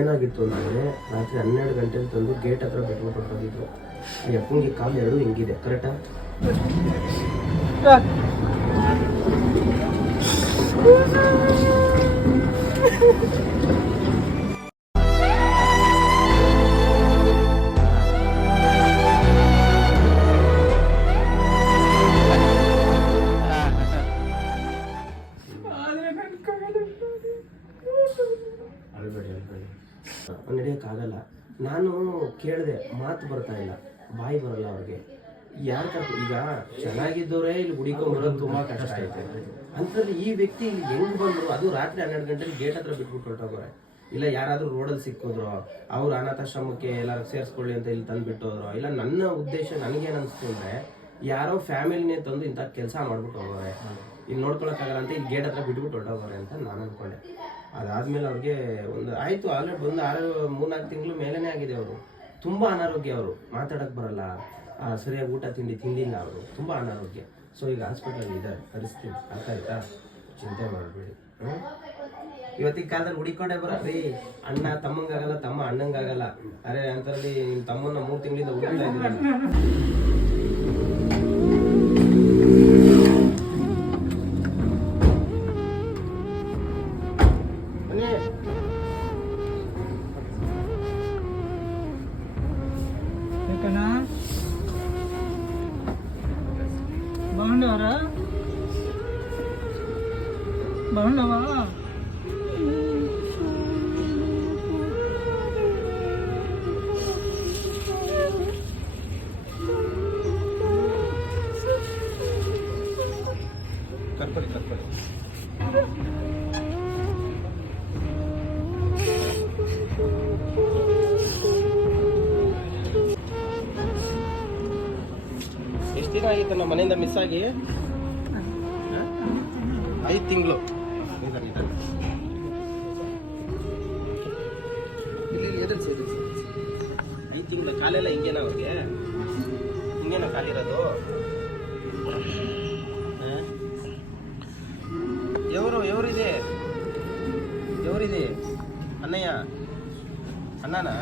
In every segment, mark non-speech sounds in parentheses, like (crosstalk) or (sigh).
ಏನಾಗಿತ್ತು ಅಂದರೆ ರಾತ್ರಿ ಹನ್ನೆರಡು ಗಂಟೆಲಿ ತಂದು ಗೇಟ್ ಹತ್ರ ಬಿಟ್ಬಿಟ್ಟು ಬಂದಿದ್ರು ಈ ಕಾಲು ಎರಡು ಹಿಂಗಿದೆ ಕರೆಕ್ಟಾ ಅಳ್ಬೇಡಿ ನಾನು ಕೇಳಿದೆ, ಮಾತು ಬರ್ತಾ ಇಲ್ಲ, ಬಾಯಿ ಬರಲ್ಲ ಅವ್ರಿಗೆ. ಯಾರ ಈಗ ಚೆನ್ನಾಗಿದ್ದವರೇ ಇಲ್ಲಿ ಹುಡಿಕೊಂಡ್ಬರೋದು ತುಂಬಾ ಕಷ್ಟ ಐತೆ ಅಂಥದ್ದು ಈ ವ್ಯಕ್ತಿ ಇಲ್ಲಿ ಹೆಂಗ್ ಬಂದ್ರು? ಅದು ರಾತ್ರಿ ಹನ್ನೆರಡು ಗಂಟೆಗೆ ಗೇಟ್ ಹತ್ರ ಬಿಟ್ಬಿಟ್ಟು ಹೊರಟೋಗೋರೆ. ಇಲ್ಲ ಯಾರಾದ್ರೂ ರೋಡಲ್ಲಿ ಸಿಕ್ಕಿದ್ರು, ಅವ್ರು ಅನಾಥಾಶ್ರಮಕ್ಕೆ ಎಲ್ಲಾರು ಸೇರಿಸ್ಕೊಳ್ಳಿ ಅಂತ ಇಲ್ಲಿ ತಂದು ಇಲ್ಲ ನನ್ನ ಉದ್ದೇಶ ನನಗೇನು ಅನಿಸ್ತು ಅಂದ್ರೆ, ಯಾರೋ ಫ್ಯಾಮಿಲಿನೇ ತಂದು ಇಂಥ ಕೆಲಸ ಮಾಡ್ಬಿಟ್ಟು ಹೋಗೋರೆ. ಇಲ್ಲಿ ನೋಡ್ಕೊಳಕ್ಕಾಗಲ್ಲ ಅಂತ ಇಲ್ಲಿ ಗೇಟ್ ಹತ್ರ ಬಿಟ್ಬಿಟ್ಟು ಹೊರಟೋಗೋರೆ ಅಂತ ನಾನು ಅನ್ಕೊಂಡೆ. ಅದಾದ್ಮೇಲೆ ಅವ್ರಿಗೆ ಒಂದು ಆಯಿತು, ಆಲ್ರೆಡಿ ಬಂದು ಆರು, ಮೂರ್ನಾಲ್ಕು ತಿಂಗಳು ಮೇಲೇ ಆಗಿದೆ ಅವರು. ತುಂಬಾ ಅನಾರೋಗ್ಯ ಅವರು. ಮಾತಾಡಕ್ ಬರಲ್ಲ. ಸರಿಯಾಗಿ ಊಟ ತಿಂಡಿ ತಿಂದಿಲ್ಲ ಅವರು. ತುಂಬಾ ಅನಾರೋಗ್ಯ. ಸೊ ಈಗ ಹಾಸ್ಪಿಟಲ್ ಇದ್ದಾರೆ. ಪರಿಸ್ಥಿತಿ ಅರ್ಥ ಆಯ್ತಾ ಚಿಂತೆ ಮಾಡಬೇಡಿ. ಇವತ್ತಿನ ಕಾಲದಲ್ಲಿ ಹುಡಿಕೊಂಡೆ ಬರೀ ಅಣ್ಣ ತಮ್ಮಂಗಾಗಲ್ಲ, ತಮ್ಮ ಅಣ್ಣಂಗಾಗಲ್ಲ. ಅರೆ ಅಂತರಲ್ಲಿ ನಿಮ್ಮ ತಮ್ಮನ್ನ ಮೂರು ತಿಂಗಳಿಂದ ಇದ್ದೀನಿ ಎಷ್ಟು ದಿನ ಆಗಿತ್ತು, ನಮ್ಮ ಮನೆಯಿಂದ ಮಿಸ್ ಆಗಿ. ಐದು ತಿಂಗಳು. ಐದು ತಿಂಗಳ ಕಾಲೆಲ್ಲ ಹಿಂಗೇನ ಅವ್ರಿಗೆ? ಹಿಂಗೇನ ಕಾಲಿರೋದು ಎವರು, ಎವರಿದೆ? ಎವರಿದೆ? ಅಣ್ಣಯ್ಯ? ಅಣ್ಣನಾ?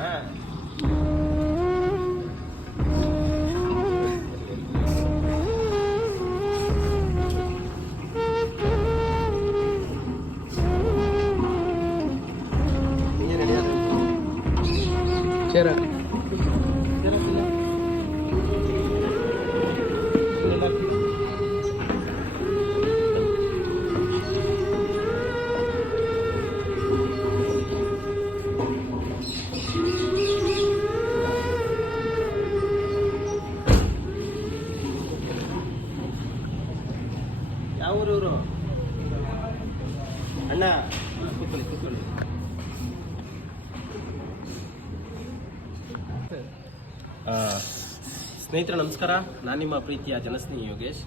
ಇವರು ಅಣ್ಣ, ಕೂತ್ಕೊಳ್ಳಿ ಸ್ನೇಹಿತರೆ, ನಮಸ್ಕಾರ. ನಾನು ನಿಮ್ಮ ಪ್ರೀತಿಯ ಜನಸ್ನೇಹಿ ಯೋಗೇಶ್.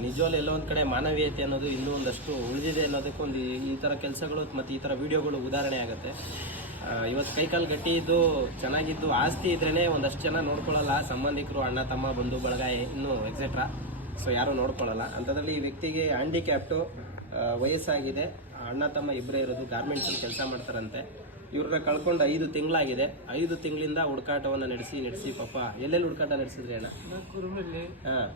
ನಿಜವಾಗ್ಲೂ ಎಲ್ಲೋ ಒಂದು ಕಡೆ ಮಾನವೀಯತೆ ಅನ್ನೋದು ಇನ್ನೂ ಒಂದಷ್ಟು ಉಳಿದಿದೆ ಅನ್ನೋದಕ್ಕೆ ಒಂದು ಈ- ಈ ಥರ ಕೆಲಸಗಳು ಮತ್ತು ಈ ಥರ ವೀಡಿಯೋಗಳು ಉದಾಹರಣೆ ಆಗುತ್ತೆ. ಇವತ್ತು ಕೈಕಾಲು ಗಟ್ಟಿ ಇದ್ದು, ಚೆನ್ನಾಗಿದ್ದು ಆಸ್ತಿ ಇದ್ರೇ ಒಂದಷ್ಟು ಜನ ನೋಡ್ಕೊಳ್ಳಲ್ಲ. ಸಂಬಂಧಿಕರು, ಅಣ್ಣ, ತಮ್ಮ, ಬಂಧು, ಬಳಗ, ಇನ್ನೂ ಎಕ್ಸೆಟ್ರಾ ಸೊ ಯಾರೂ ನೋಡ್ಕೊಳ್ಳಲ್ಲ. ಅಂಥದ್ರಲ್ಲಿ ಈ ವ್ಯಕ್ತಿಗೆ ಹ್ಯಾಂಡಿಕ್ಯಾಪ್ಟು ವಯಸ್ಸಾಗಿದೆ. ಅಣ್ಣ ತಮ್ಮ ಇಬ್ಬರೇ ಇರೋದು ಗಾರ್ಮೆಂಟ್ಸಲ್ಲಿ ಕೆಲಸ ಮಾಡ್ತಾರಂತೆ. ಇವ್ರನ್ನ ಕಳ್ಕೊಂಡು ಐದು ತಿಂಗಳಾಗಿದೆ. ಐದು ತಿಂಗಳಿಂದ ಹುಡುಕಾಟವನ್ನು ನಡೆಸಿ ನಡೆಸಿ ಪಾಪ. ಎಲ್ಲೆಲ್ಲಿ ಹುಡುಕಾಟ ನಡೆಸಿದ್ರಿ ಅಣ್ಣ? ಹಾಂ.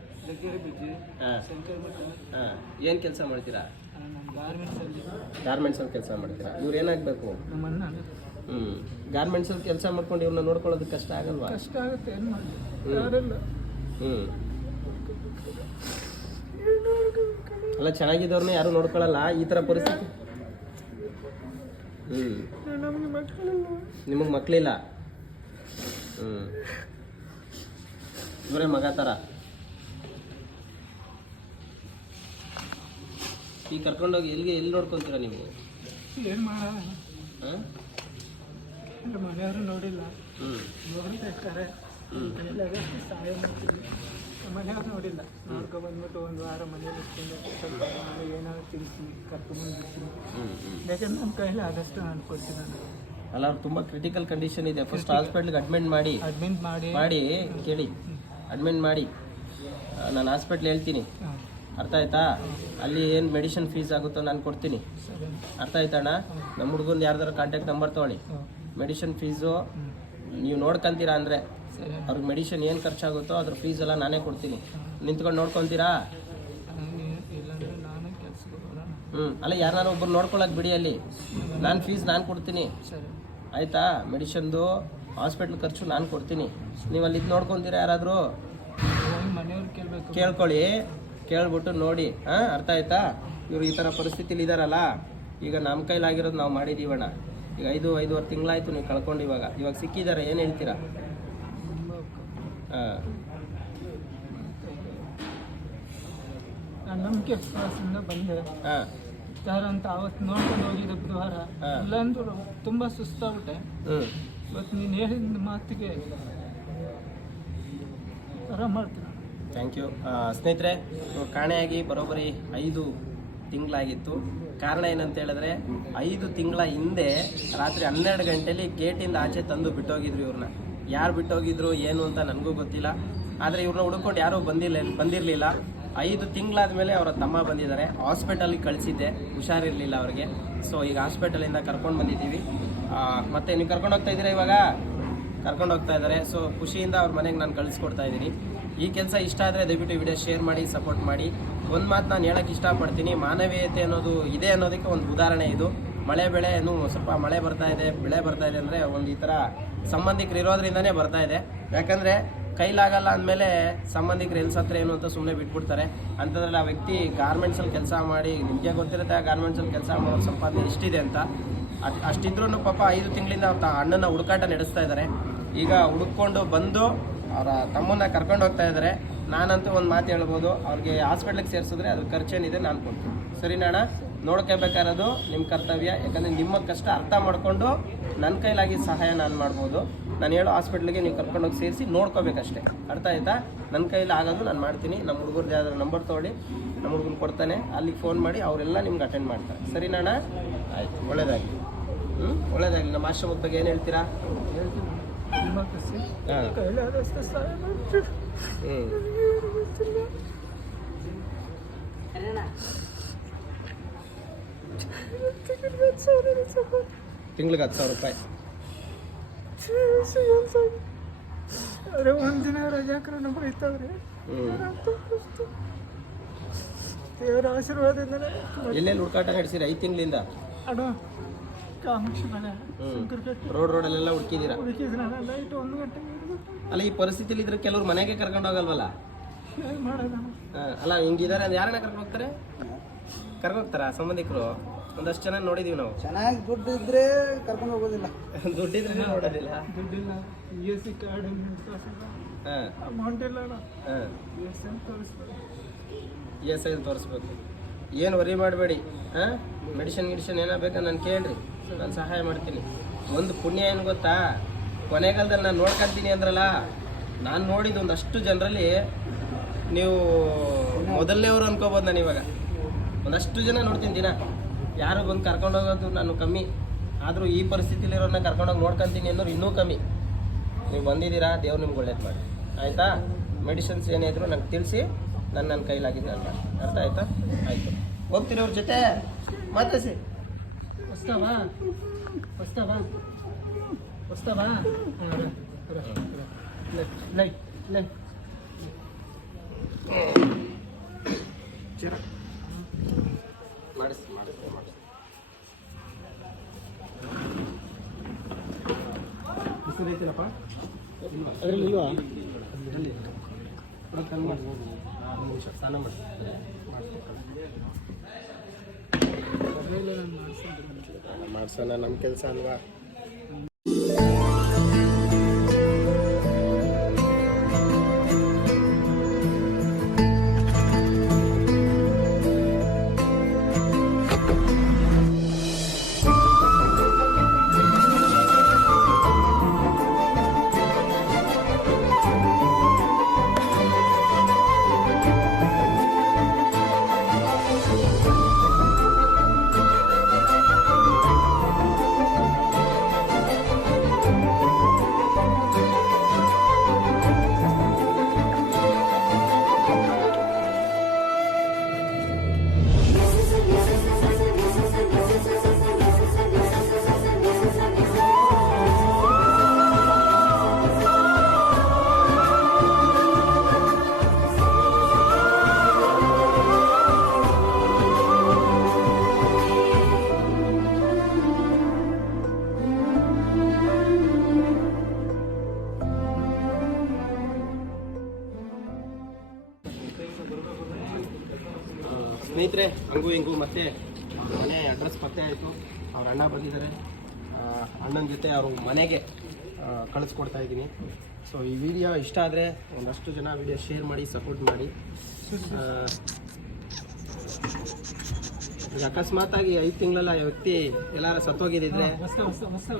ಹಾಂ. ಏನು ಕೆಲಸ ಮಾಡ್ತೀರಾ? ಗಾರ್ಮೆಂಟ್ಸಲ್ಲಿ ಕೆಲಸ ಮಾಡ್ತೀರಾ? ಇವ್ರು ಏನಾಗಬೇಕು? ಹ್ಞೂ ಗಾರ್ಮೆಂಟ್ಸಲ್ಲಿ ಕೆಲಸ ಮಾಡ್ಕೊಂಡು ಇವ್ರನ್ನ ನೋಡ್ಕೊಳ್ಳೋದಕ್ಕೆ ಕಷ್ಟ ಆಗಲ್ವಾ? ಕಷ್ಟ ಆಗುತ್ತೆ ಹ್ಞೂ ಅಲ್ಲ ಚೆನ್ನಾಗಿದ್ದವ್ರನ್ನ ಯಾರು ನೋಡ್ಕೊಳ್ಳಲ್ಲ. ಈ ತರ ಪರಿಸ್ಥಿತಿ. ಹ್ಞೂ ನಿಮಗೆ ಮಕ್ಳಿಲ್ಲ? ಹ್ಮ್. ಇವರೇ ಮಗ ಥರ ಈಗ ಕರ್ಕೊಂಡೋಗಿ ಎಲ್ಲಿಗೆ ಎಲ್ಲಿ ನೋಡ್ಕೊಂತೀರ ನೀವು? ಏನು ಮನೆಯವರು ನೋಡಿಲ್ಲ. ಸಹಾಯ ಮಾಡ್ತೀನಿ ನಮ್ಮ ಮನೆಯವ್ರು ನೋಡಿಲ್ಲ ನೋಡ್ಕೊ ಬಂದ್ಬಿಟ್ಟು ಒಂದು ವಾರ ಮನೇಲಿ ಇಟ್ಕೊಂಡು ಸ್ವಲ್ಪ ಏನಾದ್ರು ತಿನ್ಸಿ ಕರ್ಕೊಂಡ್ಬಂದಿರ್ತೀನಿ ಯಾಕಂದ್ರೆ ನಮ್ಮ ಕೈಯಲ್ಲಿ ಆದಷ್ಟು ನಾನು ಕೊಡ್ತೀನಿ ನಾನು ಅಲ್ಲ ತುಂಬ ಕ್ರಿಟಿಕಲ್ ಕಂಡೀಷನ್ ಇದೆ ಫಸ್ಟ್ ಹಾಸ್ಪಿಟ್ಲ್ಗೆ ಅಡ್ಮಿಟ್ ಮಾಡಿ. ಅಡ್ಮಿಟ್ ಮಾಡಿ. ಮಾಡಿ ಕೇಳಿ. ಅಡ್ಮಿಟ್ ಮಾಡಿ. ನಾನು ಹಾಸ್ಪಿಟ್ಲ್ ಹೇಳ್ತೀನಿ. ಅರ್ಥ ಆಯ್ತಾ? ಅಲ್ಲಿ ಏನು ಮೆಡಿಸಿನ್ ಫೀಸ್ ಆಗುತ್ತೋ ನಾನು ಕೊಡ್ತೀನಿ. ಅರ್ಥ ಆಯ್ತಣ್ಣ ನಮ್ಮ ಹುಡುಗನ ಯಾರ್ದಾರು ಕಾಂಟ್ಯಾಕ್ಟ್ ನಂಬರ್ ತೊಗೊಳ್ಳಿ. ಮೆಡಿಸಿನ್ ಮೆಡಿಷನ್ ಫೀಸು ನೀವು ನೋಡ್ಕೊಂತೀರಾ ಅಂದರೆ. ಅವ್ರಿಗೆ ಮೆಡಿಷನ್ ಏನು ಖರ್ಚಾಗುತ್ತೋ ಅದ್ರ ಫೀಸ್ ಎಲ್ಲ ನಾನೇ ಕೊಡ್ತೀನಿ. ನಿಂತ್ಕೊಂಡು ನೋಡ್ಕೊತೀರಾ? ಹ್ಞೂ ಅಲ್ಲ ಯಾರನ್ನಾರು ಒಬ್ಬರು ನೋಡ್ಕೊಳಕ್ಕೆ ಬಿಡಿ ಅಲ್ಲಿ. ನಾನು ಫೀಸ್ ನಾನು ಕೊಡ್ತೀನಿ. ಆಯಿತಾ? ಮೆಡಿಷನ್ದು ಹಾಸ್ಪಿಟ್ಲ್ ಖರ್ಚು ನಾನು ಕೊಡ್ತೀನಿ. ನೀವು ಅಲ್ಲಿ ಇದು ನೋಡ್ಕೊತೀರಾ ಯಾರಾದರೂ? ಕೇಳ್ಕೊಳ್ಳಿ. ಕೇಳ್ಬಿಟ್ಟು ನೋಡಿ. ಹಾಂ, ಅರ್ಥ ಆಯ್ತಾ? ಇವರು ಈ ಥರ ಪರಿಸ್ಥಿತಿಲಿ ಇದ್ದಾರಲ್ಲ ಈಗ ನಮ್ಮ ಕೈಲಾಗಿರೋದು ನಾವು ಮಾಡಿದ್ದೀವಣ್ಣ ಈಗ ಐದು, ಐದುವರೆ ತಿಂಗಳಾಯಿತು ನೀವು ಕಳ್ಕೊಂಡು ಇವಾಗ ಇವಾಗ ಸಿಕ್ಕಿದ್ದಾರೆ ಏನು ಹೇಳ್ತೀರಾ? ನಂಬಿಕೆ ವಿಶ್ವಾಸದಿಂದ ಬಂದೆ. ಯಾರು ಅಂತ ಅವತ್ತು ನೋಡ್ಕೊಂಡು ಹೋಗಿದ್ದೆ ಬುಧವಾರ. ಇಲ್ಲಾಂದ್ರೂ ತುಂಬ ಸುಸ್ತಾಗ್ಬಿಟ್ಟೆ. ಇವತ್ತು ನೀನು ಹೇಳಿದ ಮಾತಿಗೆ ಆರಾಮ ಮಾಡ್ತೀನಿ. Thank you. ಸ್ನೇಹಿತರೆ ಕಾಣೆಯಾಗಿ ಬರೋಬ್ಬರಿ ಐದು ತಿಂಗಳಾಗಿತ್ತು. ಕಾರಣ ಏನಂತ ಹೇಳಿದ್ರೆ ಐದು ತಿಂಗಳ ಹಿಂದೆ ರಾತ್ರಿ ಹನ್ನೆರಡು ಗಂಟೆಲಿ ಗೇಟಿಂದ ಆಚೆ ತಂದು ಬಿಟ್ಟೋಗಿದ್ರು ಇವ್ರನ್ನ. ಯಾರು ಬಿಟ್ಟೋಗಿದ್ರು, ಏನು ಅಂತ ನನಗೂ ಗೊತ್ತಿಲ್ಲ. ಆದರೆ ಇವ್ರನ್ನ ಹುಡುಕೊಂಡು ಯಾರೂ ಬಂದಿಲ್ಲ ಬಂದಿರಲಿಲ್ಲ. ಐದು ತಿಂಗಳಾದ್ಮೇಲೆ ಅವರ ತಮ್ಮ ಬಂದಿದ್ದಾರೆ. ಹಾಸ್ಪಿಟಲಿಗೆ ಕಳಿಸಿದ್ದೆ. ಹುಷಾರಿರಲಿಲ್ಲ ಅವ್ರಿಗೆ. ಸೊ ಈಗ ಹಾಸ್ಪಿಟಲಿಂದ ಕರ್ಕೊಂಡು ಬಂದಿದ್ದೀವಿ. ಮತ್ತೆ ನೀವು ಕರ್ಕೊಂಡು ಹೋಗ್ತಾ ಇದ್ದೀರಾ ಇವಾಗ? ಕರ್ಕೊಂಡು ಹೋಗ್ತಾ ಇದ್ದಾರೆ. ಸೊ ಖುಷಿಯಿಂದ ಅವ್ರ ಮನೆಗೆ ನಾನು ಕಳಿಸ್ಕೊಡ್ತಾ ಇದ್ದೀನಿ. ಈ ಕೆಲಸ ಇಷ್ಟ ಆದರೆ ದಯವಿಟ್ಟು ವಿಡಿಯೋ ಶೇರ್ ಮಾಡಿ ಸಪೋರ್ಟ್ ಮಾಡಿ. ಒಂದು ಮಾತು ನಾನು ಹೇಳೋಕ್ಕೆ ಇಷ್ಟಪಡ್ತೀನಿ. ಮಾನವೀಯತೆ ಅನ್ನೋದು ಇದೆ ಅನ್ನೋದಕ್ಕೆ ಒಂದು ಉದಾಹರಣೆ ಇದು. ಮಳೆ ಬೆಳೆ ಏನು ಸ್ವಲ್ಪ ಮಳೆ ಬರ್ತಾ ಇದೆ, ಬೆಳೆ ಬರ್ತಾ ಇದೆ ಅಂದರೆ ಒಂದು ಈ ಥರ ಸಂಬಂಧಿಕರು ಇರೋದ್ರಿಂದನೇ ಬರ್ತಾ ಇದೆ. ಯಾಕಂದರೆ ಕೈಲಾಗಲ್ಲ ಅಂದಮೇಲೆ ಸಂಬಂಧಿಕರು ಎಲ್ಲಿ ಸತ್ರ ಏನು ಅಂತ ಸುಮ್ಮನೆ ಬಿಟ್ಬಿಡ್ತಾರೆ. ಅಂಥದ್ರಲ್ಲಿ ಆ ವ್ಯಕ್ತಿ ಗಾರ್ಮೆಂಟ್ಸಲ್ಲಿ ಕೆಲಸ ಮಾಡಿ, ನಿಮಗೆ ಗೊತ್ತಿರುತ್ತೆ ಆ ಗಾರ್ಮೆಂಟ್ಸಲ್ಲಿ ಕೆಲಸ ಮಾಡೋ ಸಂಪಾದನೆ ಎಷ್ಟಿದೆ ಅಂತ. ಅದು ಅಷ್ಟಿದ್ರೂ ಪಾಪ ಐದು ತಿಂಗಳಿಂದ ಅಣ್ಣನ ಹುಡುಕಾಟ ನಡೆಸ್ತಾ ಇದ್ದಾರೆ ಈಗ ಹುಡುಕೊಂಡು ಬಂದು ಅವರ ತಮ್ಮನ್ನ ಕರ್ಕೊಂಡು ಹೋಗ್ತಾ ಇದ್ದಾರೆ ನಾನಂತೂ ಒಂದು ಮಾತು ಹೇಳ್ಬೋದು, ಅವ್ರಿಗೆ ಹಾಸ್ಪಿಟ್ಲಿಗೆ ಸೇರಿಸಿದ್ರೆ ಅದ್ರ ಖರ್ಚೇನಿದೆ ನಾನು ಕೊಡ್ತೀನಿ. ಸರಿನಾ ಅಣ್ಣ? ನೋಡ್ಕೋಬೇಕಾಗಿರೋದು ನಿಮ್ಮ ಕರ್ತವ್ಯ. ಯಾಕಂದರೆ ನಿಮ್ಮ ಕಷ್ಟ ಅರ್ಥ ಮಾಡಿಕೊಂಡು ನನ್ನ ಕೈಲಾಗಿ ಸಹಾಯ ನಾನು ಮಾಡ್ಬೋದು. ನಾನು ಹೇಳೋ ಹಾಸ್ಪಿಟ್ಲಿಗೆ ನೀವು ಕರ್ಕೊಂಡೋಗಿ ಸೇರಿಸಿ ನೋಡ್ಕೋಬೇಕಷ್ಟೇ. ಅರ್ಥ ಆಯ್ತಾ? ನನ್ನ ಕೈಲಿ ಆಗೋದು ನಾನು ಮಾಡ್ತೀನಿ. ನಮ್ಮ ಹುಡುಗರ್ದು ಯಾವ್ದಾದ್ರು ನಂಬರ್ ತೊಗೊಳ್ಳಿ. ನಮ್ಮ ಹುಡುಗನ ಕೊಡ್ತಾನೆ. ಅಲ್ಲಿಗೆ ಫೋನ್ ಮಾಡಿ ಅವರೆಲ್ಲ ನಿಮ್ಗೆ ಅಟೆಂಡ್ ಮಾಡ್ತಾರೆ. ಸರಿನಾ ಅಣ್ಣ ಆಯಿತು ಒಳ್ಳೇದಾಗಲಿ. ಹ್ಞೂ ಒಳ್ಳೇದಾಗಲಿ. ನಮ್ಮ ಆಶ್ರಮದ ಬಗ್ಗೆ ಏನು ಹೇಳ್ತೀರಾ? ಹ್ಞೂ ತಿಂಗ್ಳಿಗೆ ಹತ್ತು ಸಾವಿರ ರೂಪಾಯಿ. ಅರೆ ಒಂದಿನ ರಜಾಕರಣ ಬೈತವ್ರೆ ಹ್ಞೂ ದೇವರ ಆಶೀರ್ವಾದದಿಂದಲೇ ಎಲ್ಲೆಲ್ಲಿ ಹುಡುಕಾಟ ನಡೆಸಿರಿ? ಐದು ತಿಂಗಳಿಂದ? ಅಣ್ಣ ಕಾಮಾಕ್ಷಿ ಮನೆ ರೋಡ್ ರೋಡಲ್ಲೆಲ್ಲ ಹುಡುಕಿದ್ದೀರಾ ಹುಡುಕಿದ್ರೆ ನೈಟ್ ಒಂದು ಗಂಟೆಗೆ ಅಲ್ಲ ಈ ಪರಿಸ್ಥಿತಿಲಿ ಇದ್ರೆ ಕೆಲವ್ರು ಮನೆಗೆ ಕರ್ಕೊಂಡು ಹೋಗಲ್ವಲ್ಲ? ಆ, ಅಲ್ಲ ಹಿಂಗಿದ್ದಾರೆ ಯಾರನ್ನ ಕರ್ಕೊಂಡು ಹೋಗ್ತಾರೆ? ಕರ್ಕೊಂಡು ಹೋಗ್ತಾರಾ ಸಂಬಂಧಿಕರು? ಒಂದಷ್ಟು ಜನ ನೋಡಿದೀವಿ ನಾವು. ಚೆನ್ನಾಗಿ ದುಡ್ಡು ಇದ್ರೆ ಕರ್ಕೊಂಡು ಹೋಗೋದಿಲ್ಲ. (laughs) ದುಡ್ಡಿದ್ರೆ ನೋಡೋದಿಲ್ಲ. ದುಡ್ಡಿಲ್ಲ. E S C card amount ಇಲ್ಲ ಇ ಎಸ್ ಇ ಐ ತೋರಿಸ್ಬೇಕು. ಏನು ವರಿ ಮಾಡಬೇಡಿ. ಹಾಂ? ಮೆಡಿಸಿನ್ ಗಿಡಿಷನ್ ಏನೋ ಬೇಕಾ ನಾನು ಕೇಳ್ರಿ. ನಾನು ಸಹಾಯ ಮಾಡ್ತೀನಿ. ಒಂದು ಪುಣ್ಯ ಏನು ಗೊತ್ತಾ? ಕೊನೆಗಾಲದಲ್ಲಿ ನಾನು ನೋಡ್ಕೊಂತೀನಿ ಅಂದ್ರಲ್ಲ ನಾನು ನೋಡಿದ ಒಂದಷ್ಟು ಜನರಲ್ಲಿ ನೀವು ಮೊದಲನೇವ್ರು ಅನ್ಕೋಬೋದು ನಾನು ಇವಾಗ. ಒಂದಷ್ಟು ಜನ ನೋಡ್ತೀನಿ ದಿನ. ಯಾರು ಬಂದು ಕರ್ಕೊಂಡೋಗೋದು ನಾನು ಕಮ್ಮಿ. ಆದರೂ ಈ ಪರಿಸ್ಥಿತಿಲಿರೋನ್ನ ಕರ್ಕೊಂಡೋಗಿ ನೋಡ್ಕೊಂತೀನಿ ಅನ್ನೋರು ಇನ್ನೂ ಕಮ್ಮಿ. ನೀವು ಬಂದಿದ್ದೀರಾ? ದೇವ್ರು ನಿಮ್ಗೆ ಒಳ್ಳೇದು ಮಾಡಿ ಆಯಿತಾ? ಮೆಡಿಸಿನ್ಸ್ ಏನೇ ಇದ್ರು ನನಗೆ ತಿಳಿಸಿ ನನ್ನ ನನ್ನ ಕೈಲಾಗಿದ್ದೆ ಅಂತ. ಅರ್ಥ ಆಯ್ತಾ? ಆಯಿತು. ಹೋಗ್ತಿರೋರ ಜೊತೆ? ಮಾತಾಡಿಸಿ. ಹೊಸ್ತವಾ? ಹೊಸ್ತವಾ? ಹೊಸ್ತವಾ? ಲೈಟ್ ಲೈಟ್ ಹೆಸರು ಐತಿಲ್ಲಪ್ಪ ಅದರಲ್ಲಿ ಸ್ನಾನ ಮಾಡಿ ಮಾಡ್ಸೋಣ ನಮ್ಮ ಕೆಲಸ ಅಲ್ವಾ? ಸ್ನೇಹಿತರೆ, ಹಂಗೂ ಹಿಂಗೂ ಮತ್ತೆ ಅವ್ರ ಮನೆ ಅಡ್ರೆಸ್ ಪತ್ತೆ ಆಯಿತು. ಅವ್ರ ಅಣ್ಣ ಬಂದಿದ್ದಾರೆ. ಅಣ್ಣನ ಜೊತೆ ಅವರು ಮನೆಗೆ ಕಳಿಸ್ಕೊಡ್ತಾ ಇದ್ದೀನಿ. ಸೊ ಈ ವಿಡಿಯೋ ಇಷ್ಟ ಆದರೆ ಒಂದಷ್ಟು ಜನ ವಿಡಿಯೋ ಶೇರ್ ಮಾಡಿ ಸಪೋರ್ಟ್ ಮಾಡಿ. ಈಗ ಅಕಸ್ಮಾತಾಗಿ ಐದು ತಿಂಗಳಲ್ಲ ವ್ಯಕ್ತಿ ಎಲ್ಲಾರ ಸತ್ತೋಗಿದ್ದಿದ್ರೆ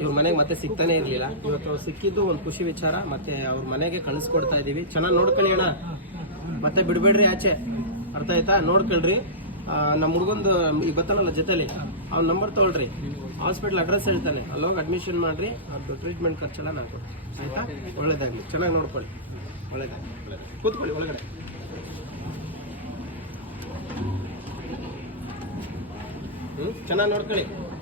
ಇವ್ರ ಮನೆಗೆ ಮತ್ತೆ ಸಿಗ್ತಾನೆ ಇರಲಿಲ್ಲ. ಇವತ್ತು ಅವ್ರು ಸಿಕ್ಕಿದ್ದು ಒಂದು ಖುಷಿ ವಿಚಾರ, ಮತ್ತೆ ಅವ್ರ ಮನೆಗೆ ಕಳಿಸ್ಕೊಡ್ತಾ ಇದ್ದೀವಿ ಚೆನ್ನಾಗಿ ನೋಡ್ಕೊಳ್ಳಿ ಅಣ್ಣ. ಮತ್ತೆ ಬಿಡ್ಬೇಡ್ರಿ ಆಚೆ. ಅರ್ಥ ಆಯ್ತಾ? ನೋಡ್ಕೊಳ್ರಿ. ನಮ್ಮ ಹುಡುಗೊಂದು ಈಗ ಬರ್ತಾನಲ್ಲ ಜೊತೆಲಿ, ಅವ್ನ ನಂಬರ್ ತೊಗೊಳ್ರಿ. ಹಾಸ್ಪಿಟ್ಲ್ ಅಡ್ರೆಸ್ ಹೇಳ್ತಾನೆ. ಅಲ್ಲೋಗಿ ಅಡ್ಮಿಷನ್ ಮಾಡ್ರಿ, ಅದು ಟ್ರೀಟ್ಮೆಂಟ್ ಖರ್ಚೆಲ್ಲ ನಾನು ಕೊಡ್ತೀನಿ. ಆಯಿತಾ? ಒಳ್ಳೇದಾಗಲಿ. ಚೆನ್ನಾಗಿ ನೋಡ್ಕೊಳ್ಳಿ. ಒಳ್ಳೇದಾಗಲಿ. ಕೂತ್ಕೊಳ್ಳಿ ಒಳಗಡೆ. ಹ್ಞೂ ಚೆನ್ನಾಗಿ ನೋಡ್ಕೊಳ್ಳಿ.